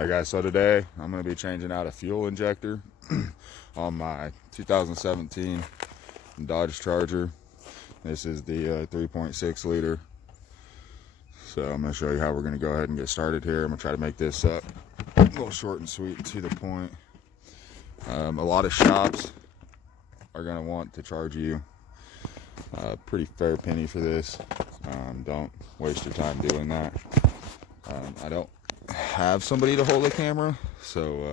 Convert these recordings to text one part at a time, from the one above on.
Hey guys, so today I'm going to be changing out a fuel injector on my 2017 Dodge Charger. This is the 3.6 liter. So I'm going to show you how we're going to go ahead and get started here. I'm going to try to make this a little short and sweet and to the point. A lot of shops are going to want to charge you a pretty fair penny for this. Don't waste your time doing that. I don't have somebody to hold the camera, so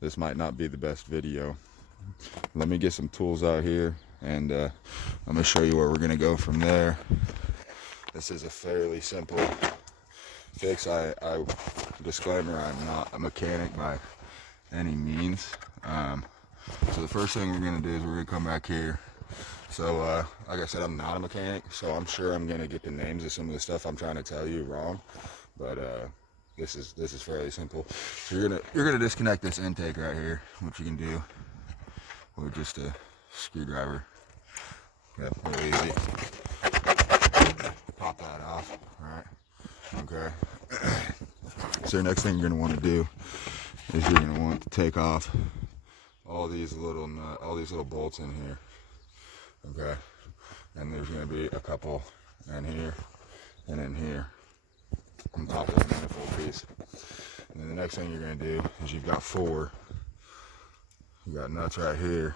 this might not be the best video. Let me get some tools out here, and I'm going to show you where we're going to go from there. This is a fairly simple fix. Disclaimer, I'm not a mechanic by any means. So the first thing we're going to do is we're going to come back here. So like I said, I'm not a mechanic, so I'm sure I'm going to get the names of some of the stuff I'm trying to tell you wrong, but this is fairly simple. So you're gonna disconnect this intake right here, which you can do with just a screwdriver. Yeah, really easy. Pop that off. All right. Okay. So the next thing you're gonna want to do is you're gonna want to take off all these little bolts in here. Okay. And there's gonna be a couple in here and in here on top of the manifold piece. And then the next thing you're going to do is you've got four. You got nuts right here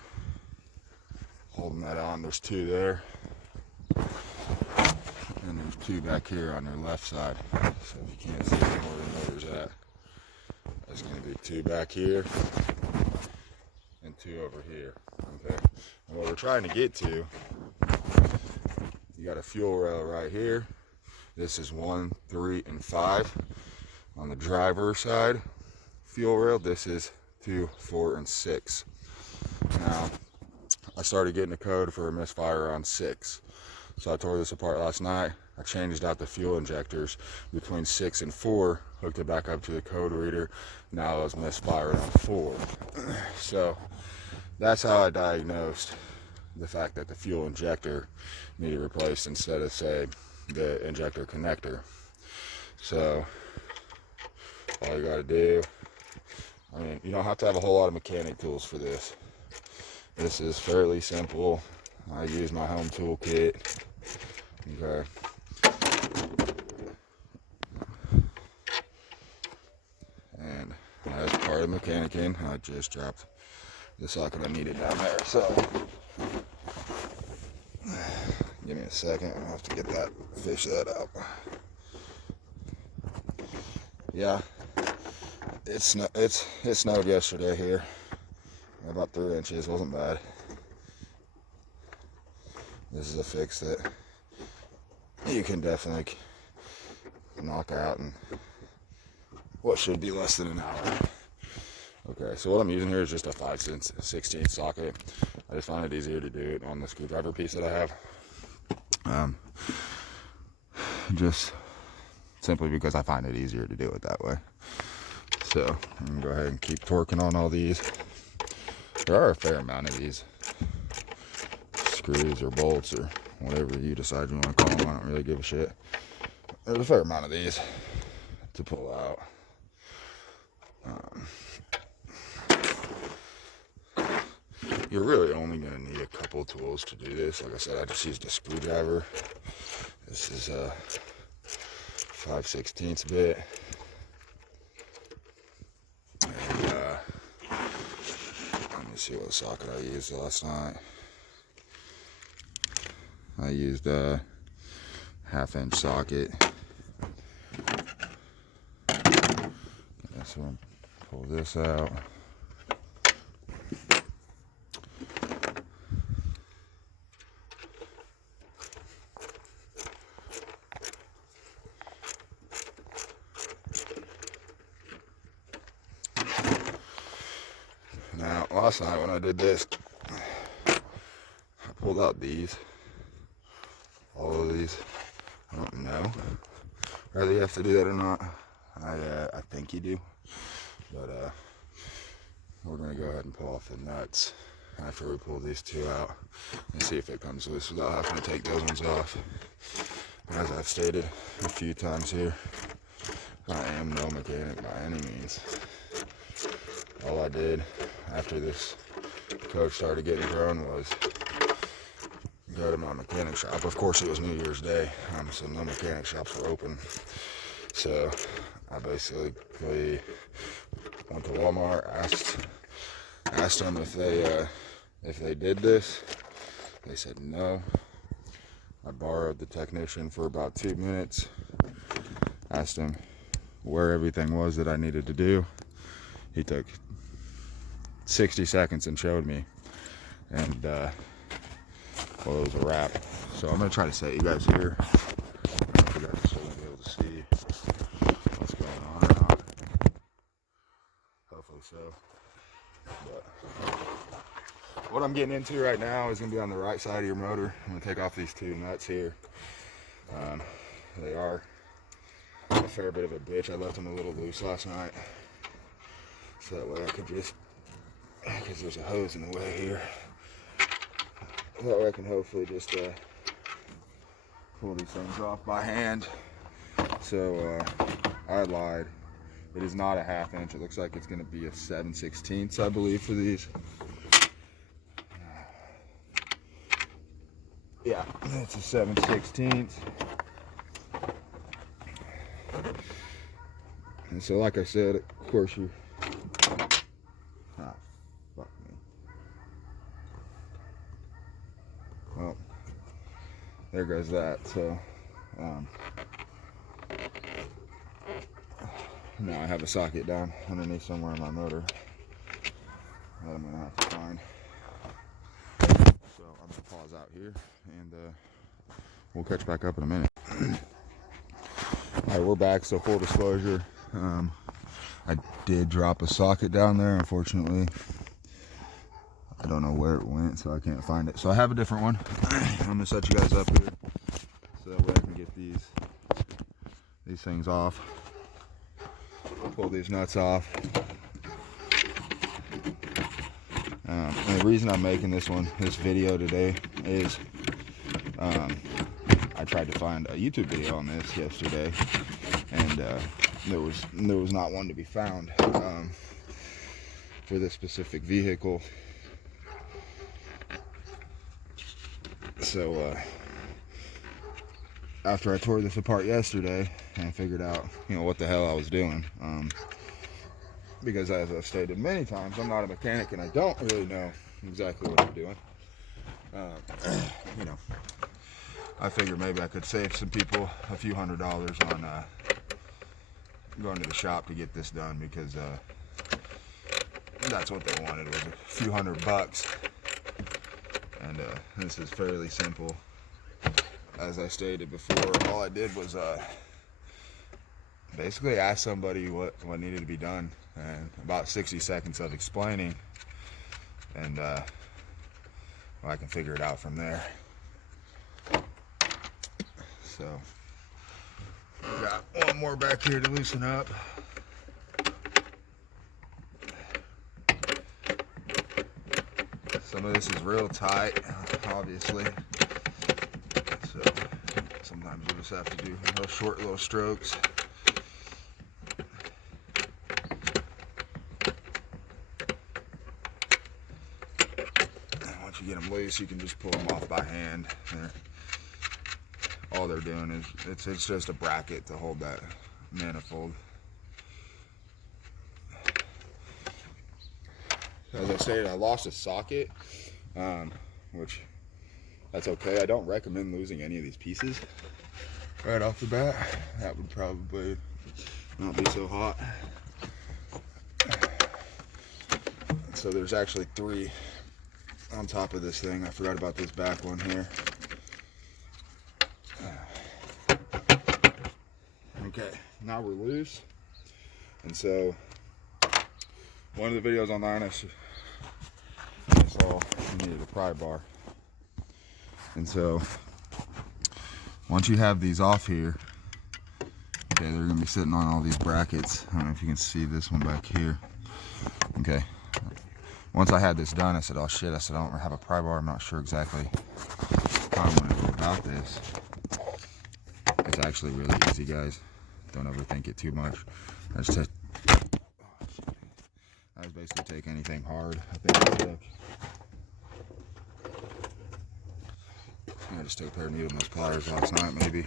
holding that on. There's two there, and there's two back here on their left side. So if you can't see where the motor's at, there's going to be two back here and two over here. Okay. And what we're trying to get to, you got a fuel rail right here. This is 1, 3, and 5 on the driver's side fuel rail. This is 2, 4, and 6. Now, I started getting a code for a misfire on 6. So I tore this apart last night. I changed out the fuel injectors between 6 and 4, hooked it back up to the code reader. Now I was misfired on 4. So that's how I diagnosed the fact that the fuel injector needed replaced instead of, say, the injector connector. So all you got to do, I mean, you don't have to have a whole lot of mechanic tools for this. This is fairly simple. I use my home tool kit. Okay. And as part of mechanicking, I just dropped the socket I needed down there. So give me a second. I'll have to fish that out. Yeah, it snowed yesterday here. About 3 inches, wasn't bad. This is a fix that you can definitely knock out in what should be less than an hour. Okay, so what I'm using here is just a 5/16 socket. I just find it easier to do it on the screwdriver piece that I have. Just simply because I find it easier to do it that way. So I'm gonna go ahead and keep torquing on all these. There are a fair amount of these screws or bolts or whatever you decide you want to call them. I don't really give a shit. There's a fair amount of these to pull out. You're really only going to need a couple tools to do this. Like I said, I just used a screwdriver. This is a 5/16 bit. And, let me see what socket I used last night. I used a 1/2-inch socket. So I'm pull this out. Now, last night when I did this, I pulled out all of these. I don't know whether you have to do that or not. I think you do, but we're gonna go ahead and pull off the nuts after we pull these two out and see if it comes loose without having to take those ones off. As I've stated a few times here, I am no mechanic by any means. All I did after this coach started getting grown was go to my mechanic shop. Of course, it was New Year's Day, so no mechanic shops were open. So I basically went to Walmart, asked them if they did this. They said no. I borrowed the technician for about 2 minutes. Asked him where everything was that I needed to do. He took 60 seconds and showed me. And, well, it was a wrap. So I'm going to try to set you guys here. I don't know if you guys will still be able to see what's going on or not. Hopefully so. But what I'm getting into right now is going to be on the right side of your motor. I'm going to take off these 2 nuts here. They are a fair bit of a bitch. I left them a little loose last night, so that way I could just, because there's a hose in the way here, that way I can hopefully just pull these things off by hand. So I lied. It is not a 1/2 inch. It looks like it's going to be a 7/16, I believe, for these. Yeah, it's a 7/16. And so, like I said, of course you. Ah, fuck me. Well, there goes that. So, now I have a socket down underneath somewhere in my motor that I'm gonna have to find. So I'm gonna pause out here, and we'll catch back up in a minute. All right, we're back. So full disclosure. I did drop a socket down there, unfortunately. I don't know where it went, so I can't find it. So I have a different one. I'm gonna set you guys up here so that way I can get these things off. Pull these nuts off. And the reason I'm making this video today is I tried to find a YouTube video on this yesterday, and there was not one to be found for this specific vehicle. So after I tore this apart yesterday and figured out, what the hell I was doing, because as I've stated many times, I'm not a mechanic and I don't really know exactly what I'm doing. I figured maybe I could save some people a few $100s on going to the shop to get this done, because that's what they wanted, was a few $100. And this is fairly simple. As I stated before, all I did was basically ask somebody what needed to be done, and about 60 seconds of explaining, and I can figure it out from there. So got one more back here to loosen up. Some of this is real tight, obviously, so sometimes you just have to do those short little strokes. And once you get them loose, you can just pull them off by hand. All they're doing is it's just a bracket to hold that manifold. As I stated, I lost a socket, which that's okay. I don't recommend losing any of these pieces right off the bat. That would probably not be so hot. So there's actually 3 on top of this thing. I forgot about this back one here. Okay, now we're loose, and so one of the videos online I saw you needed a pry bar, and so once you have these off here, okay, they're gonna be sitting on all these brackets. I don't know if you can see this one back here. Okay, once I had this done, I said, oh shit, I said, I don't have a pry bar. I'm not sure exactly how I'm gonna go about this. It's actually really easy, guys. don't overthink it too much. I just basically take anything hard. I think I just took a pair of needle nose pliers last night, maybe.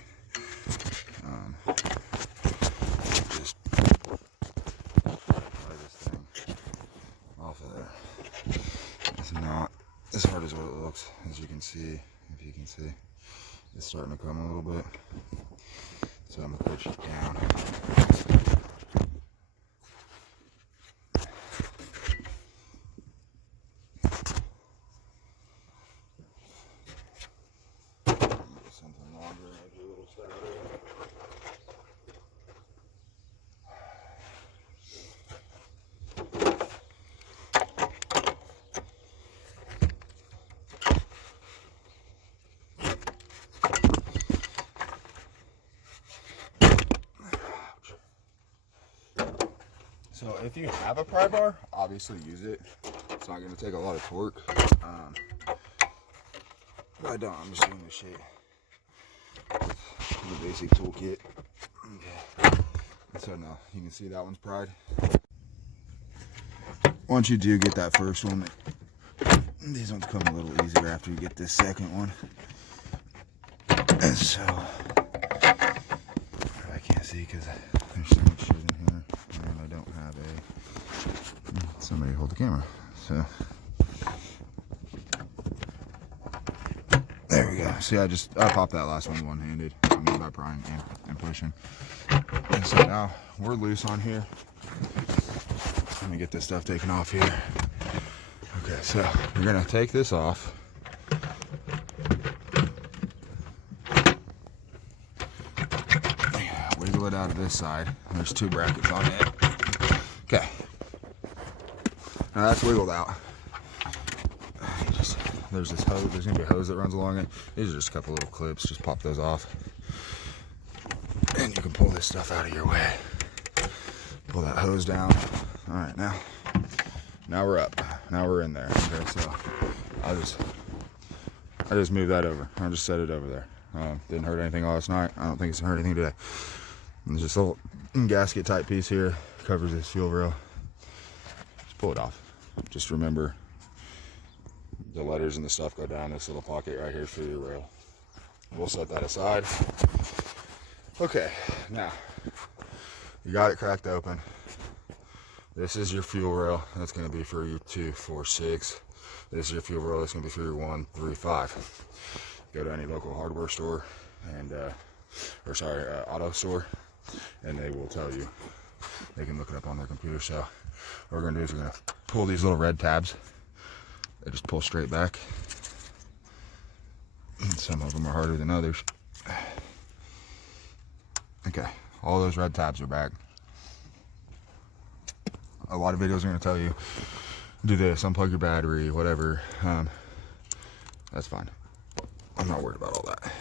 Just pry this thing off of there. It's not as hard as what it looks, as you can see. If you can see, it's starting to come a little bit. So I'm gonna push it down. Something longer, maybe a little stouter. So if you have a pry bar, obviously use it. It's not going to take a lot of torque. If I don't, I'm just doing this shit with the basic toolkit. Okay. So now you can see that one's pried. Once you do get that first one, these ones come a little easier after you get this second one. And so I can't see because there's so much shit in here. And I don't have somebody hold the camera. So there we go. See, I popped that last one one-handed. I mean, by prying and pushing. And so now we're loose on here. Let me get this stuff taken off here. Okay, so you're gonna take this off. Wiggle it out of this side. There's 2 brackets on it. Okay. Now that's wiggled out. There's this hose. There's gonna be a hose that runs along it. These are just a couple little clips. Just pop those off, and you can pull this stuff out of your way. Pull that hose down. All right, now we're up. Now we're in there. Okay, so I just moved that over. I just set it over there. Didn't hurt anything last night. I don't think it's hurt anything today. And there's this little gasket type piece here, covers this fuel rail. Just pull it off. Just remember, the letters and the stuff go down this little pocket right here for your rail. We'll set that aside. Okay, now you got it cracked open. This is your fuel rail. That's going to be for your 2, 4, 6. This is your fuel rail. That's going to be for your 1, 3, 5. Go to any local hardware store and auto store, and they will tell you. They can look it up on their computer. So what we're going to do is we're going to pull these little red tabs. They just pull straight back. Some of them are harder than others. Okay, all those red tabs are back. A lot of videos are going to tell you, do this, unplug your battery, whatever. That's fine. I'm not worried about all that.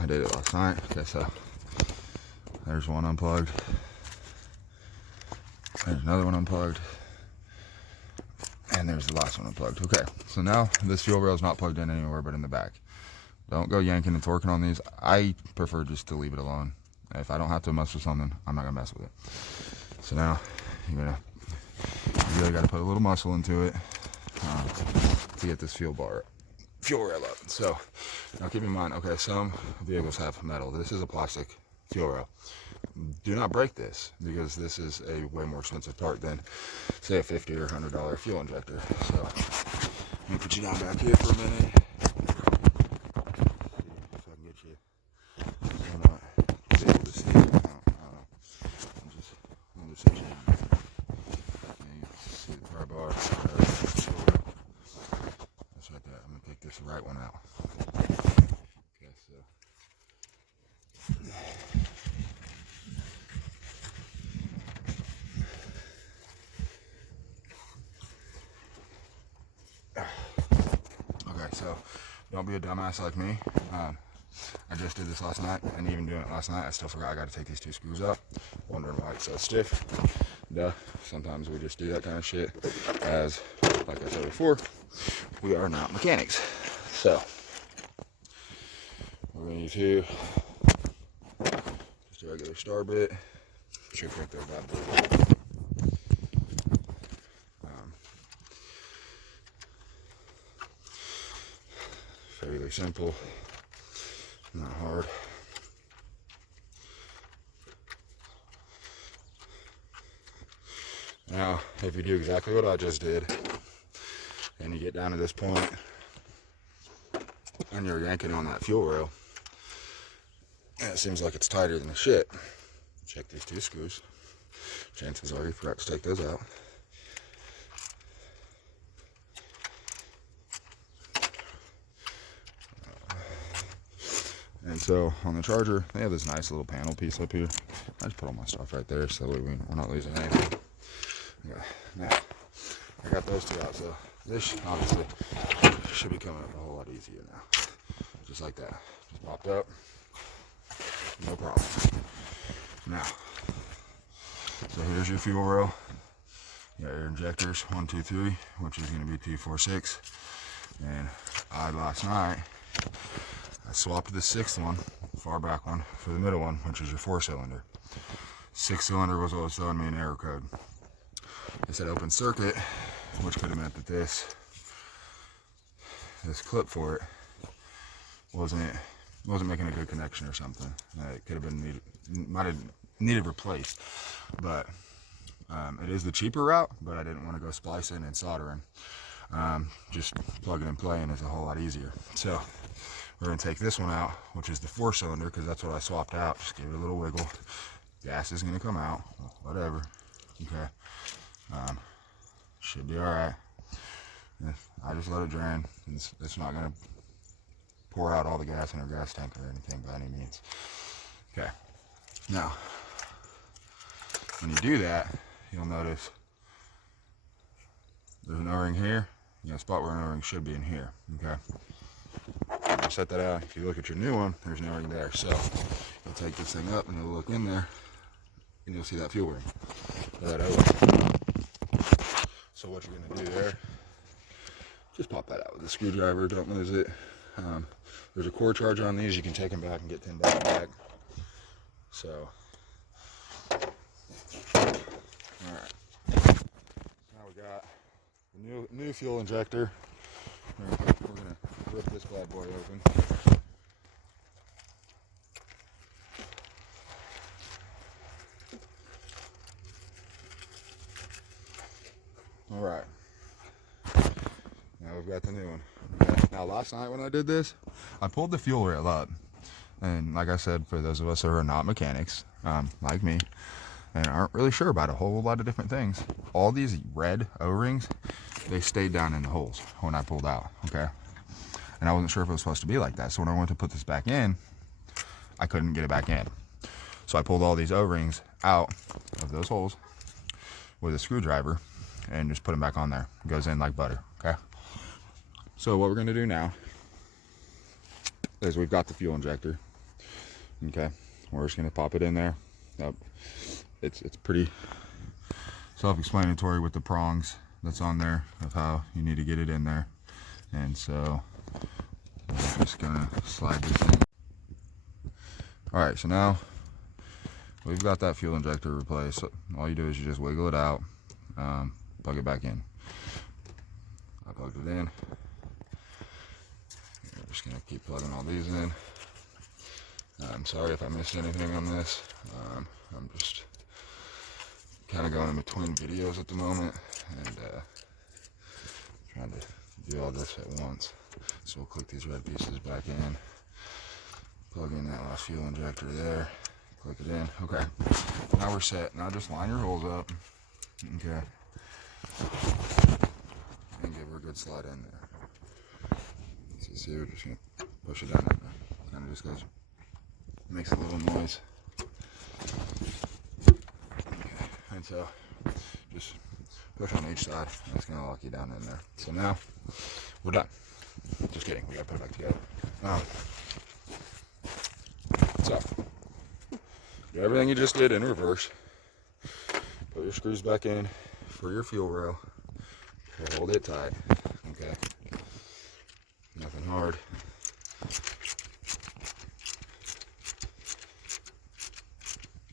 I did it last night. Okay, so there's one unplugged. There's another one unplugged. And there's the last one unplugged. Okay, so now this fuel rail is not plugged in anywhere but in the back. Don't go yanking and torquing on these. I prefer just to leave it alone. If I don't have to mess with something, I'm not gonna mess with it. So now you really got to put a little muscle into it to get this fuel rail up. So now keep in mind, okay, some vehicles have metal. This is a plastic fuel rail. Do not break this, because this is a way more expensive part than, say, a $50 or $100 fuel injector. So let me put you down back here for a minute. See if I can get you. I'm not able to see. I don't know. I'm just set you down. Okay, you can see the pry bar. That's right there. I'm gonna take this right one out. Okay, so. So don't be a dumbass like me. I just did this last night, and even doing it last night, I still forgot I got to take these 2 screws up. Wondering why it's so stiff. Duh. Sometimes we just do that kind of shit. As, like I said before, we are not mechanics. So we're going to use 2 just regular star bit. Check right there, bad boy. Fairly simple, not hard. Now, if you do exactly what I just did, and you get down to this point, and you're yanking on that fuel rail, and it seems like it's tighter than the shit, check these two screws. Chances are you forgot to take those out. And so on the charger, they have this nice little panel piece up here. I just put all my stuff right there so we're not losing anything. Yeah. Now, I got those two out, so this obviously should be coming up a whole lot easier now. Just like that. Just popped up. No problem. Now, so here's your fuel rail. You got your injectors, 1, 2, 3, which is going to be 2, 4, 6. And last night, I swapped the 6th one, far back one, for the middle one, which is your 4-cylinder. 6-cylinder was what was throwing me an error code. It said open circuit, which could have meant that this clip for it wasn't making a good connection or something. It could have been might have needed replaced, but it is the cheaper route. But I didn't want to go splicing and soldering. Just plugging and playing is a whole lot easier. So we're gonna take this one out, which is the 4-cylinder, because that's what I swapped out. Just give it a little wiggle. Gas is gonna come out, whatever. Okay. Should be all right. I just let it drain. It's not gonna pour out all the gas in our gas tank or anything by any means. Okay. Now, when you do that, you'll notice there's an O-ring here. You got a spot where an O-ring should be in here. Okay. I'll set that out. If you look at your new one, there's an O-ring there. So you'll take this thing up and you'll look in there, and you'll see that fuel ring. That O-ring. So what you're gonna do there, just pop that out with a screwdriver, don't lose it. There's a core charger on these, you can take them back and get $10 back. So, alright. Now we got the new fuel injector. We're gonna rip this bad boy open. Alright, now we've got the new one. Okay. Now last night when I did this, I pulled the fuel rail up, and like I said, for those of us who are not mechanics, like me, and aren't really sure about a whole lot of different things, all these red O-rings, they stayed down in the holes when I pulled out, okay? And I wasn't sure if it was supposed to be like that, so when I went to put this back in, I couldn't get it back in. So I pulled all these O-rings out of those holes with a screwdriver, and just put them back on there. It goes in like butter, okay? So what we're gonna do now is we've got the fuel injector, okay? We're just gonna pop it in there. It's pretty self-explanatory with the prongs that's on there of how you need to get it in there. And so we're just gonna slide this in. All right, so now we've got that fuel injector replaced. So all you do is you just wiggle it out, plug it back in. I plugged it in. I'm just gonna keep plugging all these in. I'm sorry if I missed anything on this. I'm just kind of going in between videos at the moment and trying to do all this at once. So we'll click these red pieces back in, plug in that last fuel injector there, click it in. Okay, now we're set. Now just line your holes up, okay, and give her a good slide in there. So see, we're just gonna push it down in there. Kind of just goes, makes a little noise. Okay, and so just push on each side, and it's gonna lock you down in there. So now we're done. Just kidding, we gotta put it back together. So do everything you just did in reverse. Put your screws back in for your fuel rail. Hold it tight. Okay. Nothing hard. . 'Cause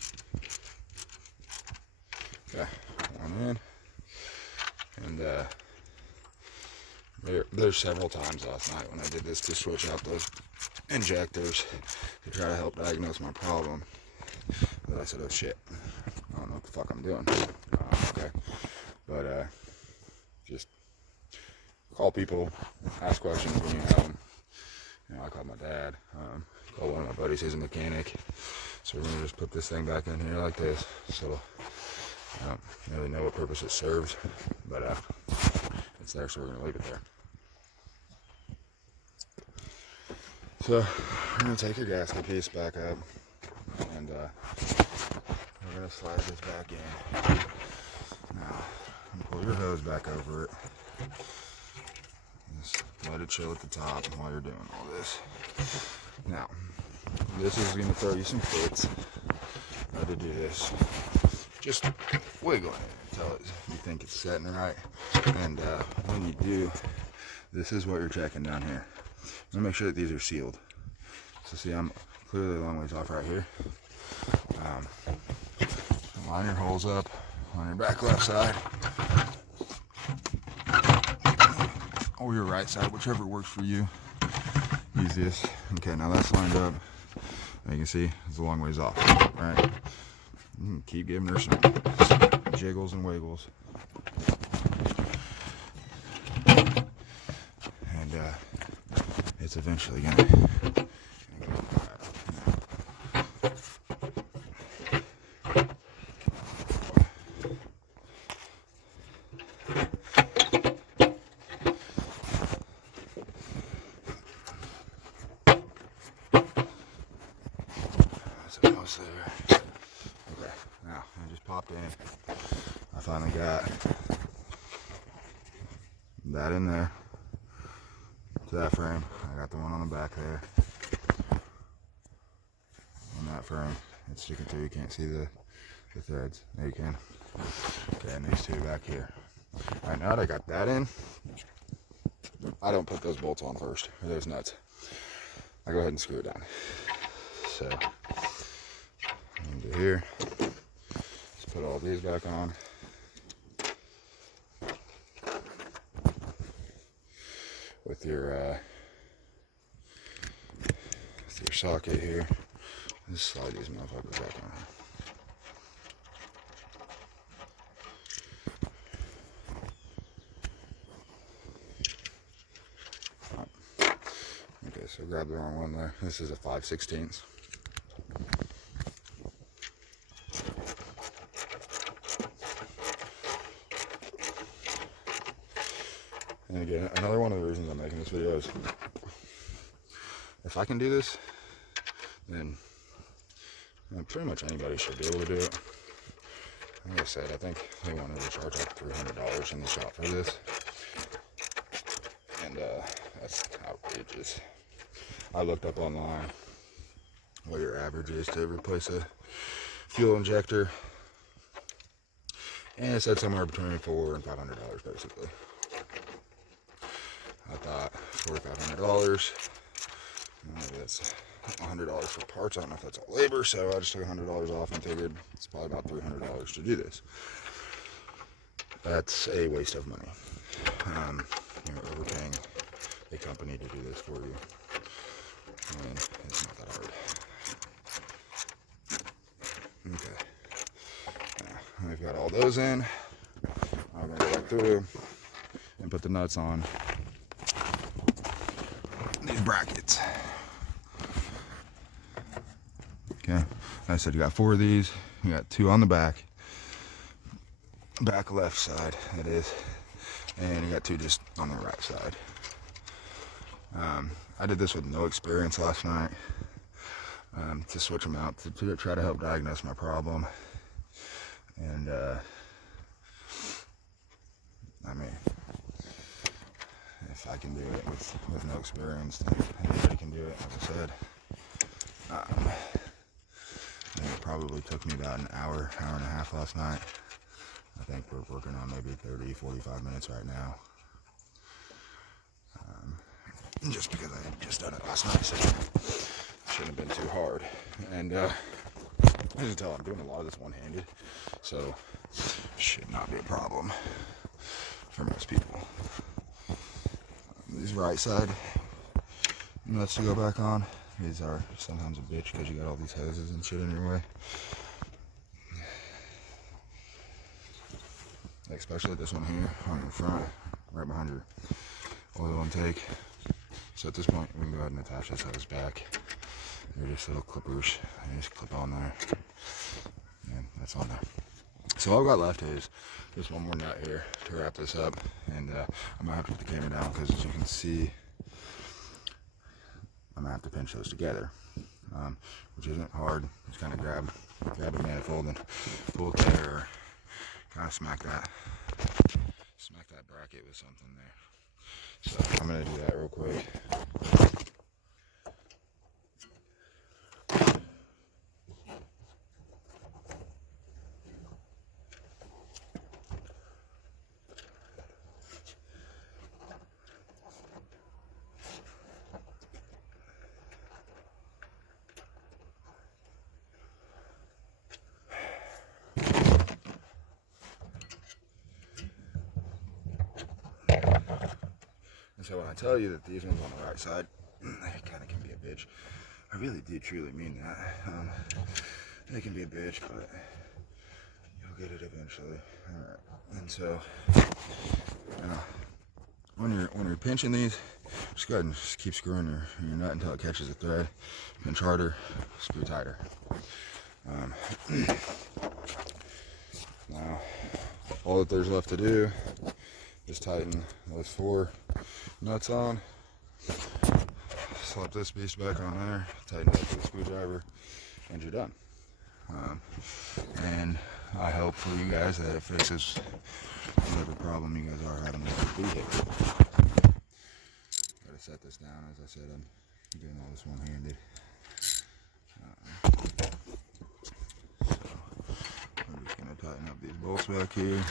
Okay, one in. And there's several times last night when I did this to switch out those injectors to try to help diagnose my problem. But I said, oh shit, I don't know what the fuck I'm doing. Okay, but just call people, ask questions when you have them. You know, I called my dad, called one of my buddies, he's a mechanic. So we're gonna just put this thing back in here like this. So I don't really know what purpose it serves, but it's there, so we're gonna leave it there. So we're gonna take your gasket piece back up, and we're gonna slide this back in. Now, pull your hose back over it. Just let it chill at the top while you're doing all this. Now, this is gonna throw you some fits. How to do this? Just wiggle it until you think it's setting right. And when you do, this is what you're checking down here. I'm gonna make sure that these are sealed. So see, I'm clearly a long ways off right here. Line your holes up on your back left side, or your right side, whichever works for you. Use this. Okay, now that's lined up. You can see it's a long ways off, right? Keep giving her some jiggles and wiggles. And it's eventually gonna go right. That's almost there. Okay, now I just popped in. I finally got that in there to that frame. I got the one on the back there. On that frame, it's sticking through. You can't see the threads. There you can. Okay, and these two back here. All right, now that I got that in, I don't put those bolts on first, or those nuts. I go ahead and screw it down. So, into here. Let's put all these back on. With your socket here, just slide these motherfuckers back on. Right. Okay, so grab the wrong one there. This is a 5/16. And again, another one of the reasons I'm making this video is, if I can do this, then pretty much anybody should be able to do it. Like I said, I think they wanted to charge like $300 in the shop for this, and that's outrageous. I looked up online what your average is to replace a fuel injector, and it said somewhere between $400 and $500 basically. I thought $400-$500, maybe that's $100 for parts. I don't know if that's all labor, so I just took $100 off and figured it's probably about $300 to do this. That's a waste of money. You're overpaying a company to do this for you, and it's not that hard. Okay, now we've got all those in. I'm going to go back through and put the nuts on these brackets. Okay, like I said, you got 4 of these. You got 2 on the back left side, that is, and you got 2 just on the right side. I did this with no experience last night, to switch them out to try to help diagnose my problem. And I mean, if I can do it with no experience, then anybody can do it. Like I said, I think it probably took me about an hour and a half last night. I think we're working on maybe 30-45 minutes right now. Just because I had just done it last night, so it shouldn't have been too hard. And as you can tell, I'm doing a lot of this one-handed. So should not be a problem for most people. These right side nuts to go back on, these are sometimes a bitch because you got all these hoses and shit in your way. Especially this one here on your front, right behind your oil intake. So at this point, we can go ahead and attach this hose back. They're just little clippers. You just clip on there, and that's on there. So all I've got left is just one more nut here to wrap this up, and I'm gonna have to put the camera down because, as you can see, I'm gonna have to pinch those together, which isn't hard. Just kind of grab a manifold and pull it there, or kind of smack that bracket with something there. So I'm gonna do that real quick. And so when I tell you that these ones on the right side, they kind of can be a bitch. I really do truly mean that. They can be a bitch, but you'll get it eventually. Alright. And so, when you're pinching these, just go ahead and just keep screwing your nut until it catches a thread. Pinch harder, screw tighter. Now, all that there's left to do is tighten those 4 nuts on, slap this beast back on there, tighten it up with a screwdriver, and you're done. And I hope for you guys that it fixes whatever problem you guys are having with your vehicle. Gotta set this down. As I said, I'm doing all this one-handed. So I'm just gonna tighten up these bolts back here.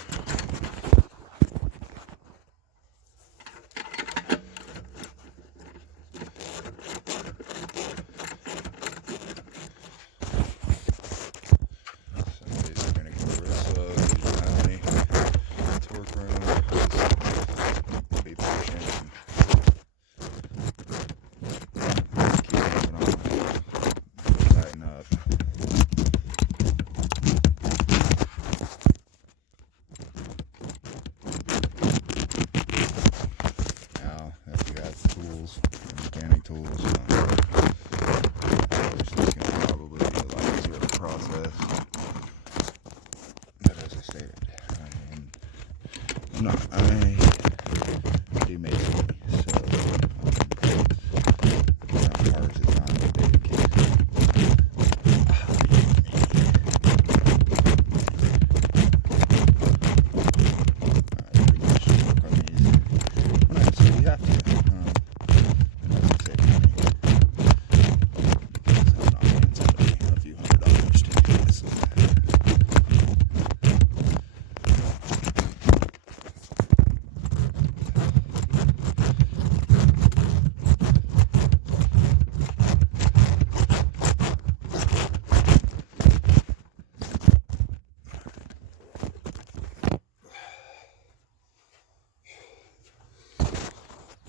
Mechanic tools. This is going to probably be a lot easier of a process. But as I stated, I do make money, so it's not hard as it's not a big case. Pretty much work on these when I absolutely have to.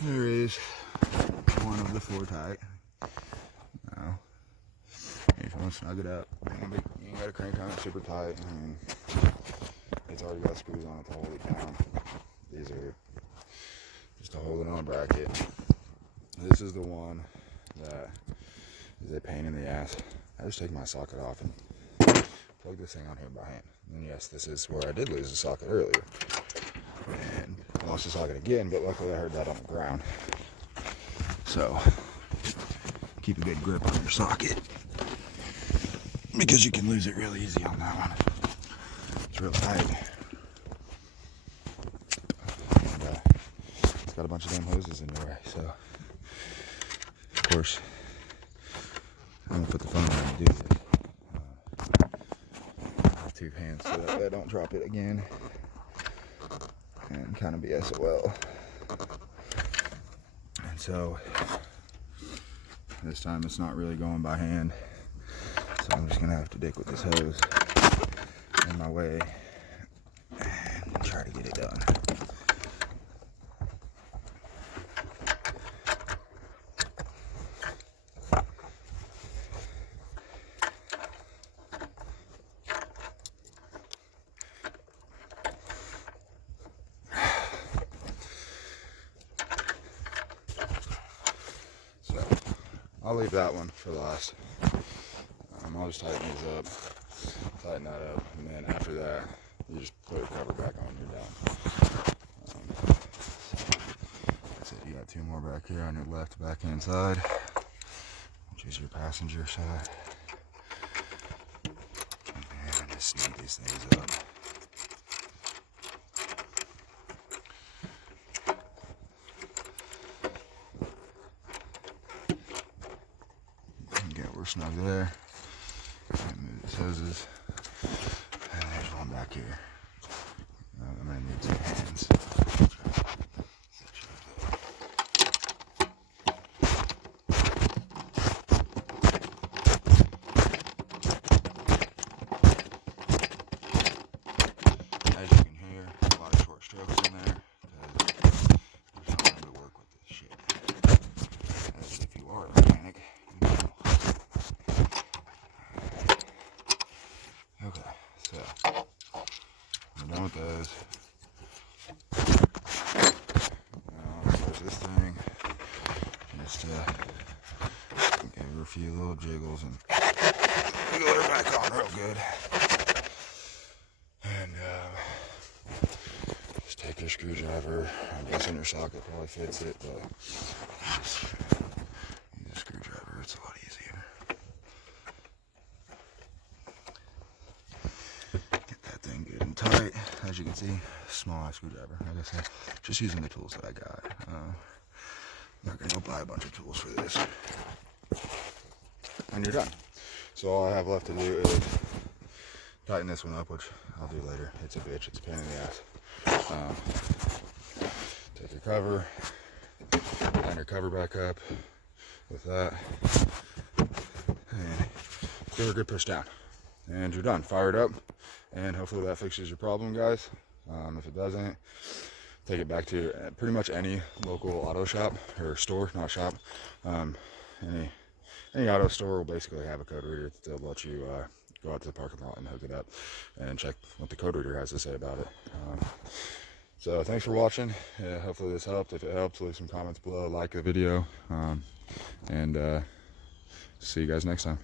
There is one of the 4 tight. Now, if you want to snug it up, you ain't got to crank on it super tight. I mean, it's already got screws on it to hold it down. These are just to hold it on a bracket. This is the one that is a pain in the ass. I just take my socket off and plug this thing on here by hand. And yes, this is where I did lose the socket earlier. And I lost the socket again, but luckily I heard that on the ground. So, keep a good grip on your socket, because you can lose it really easy on that one. It's real tight. And, it's got a bunch of damn hoses in the way, so of course I'm gonna put the phone down and do this. I have 2 hands so that I don't drop it again and kind of be SOL. And so this time it's not really going by hand, so I'm just gonna have to dick with this hose in my way try to get it done. I'll leave that one for last. I'll just tighten these up, tighten that up, and then after that, you just put the cover back on, you're done. So you got two more back here on your left backhand side, which is your passenger side. And just snug these things up. We're snug there. And move these hoses. And there's one back here. I'm going to need two hands. As you can hear, a lot of short strokes in there. Because there's no room to work with this shit. As if you are a mechanic. Okay, so I'm done with those. Now there's this thing. Just give her a few little jiggles and wiggle her back on real good. And just take your screwdriver. I'm guessing your socket probably fits it, but just use a screwdriver. It's a lot easier. Tight, as you can see, small screwdriver. Like I said, just using the tools that I got. Not gonna go buy a bunch of tools for this. And you're done. So all I have left to do is tighten this one up, which I'll do later. It's a bitch. It's a pain in the ass. Take your cover, line your cover back up with that, and give her a good push down. And you're done. Fire it up. And hopefully that fixes your problem, guys. If it doesn't, take it back to pretty much any local auto shop or store, not shop. Any auto store will basically have a code reader. They'll let you go out to the parking lot and hook it up and check what the code reader has to say about it. So thanks for watching. Yeah, hopefully this helped. If it helped, leave some comments below, like the video, and see you guys next time.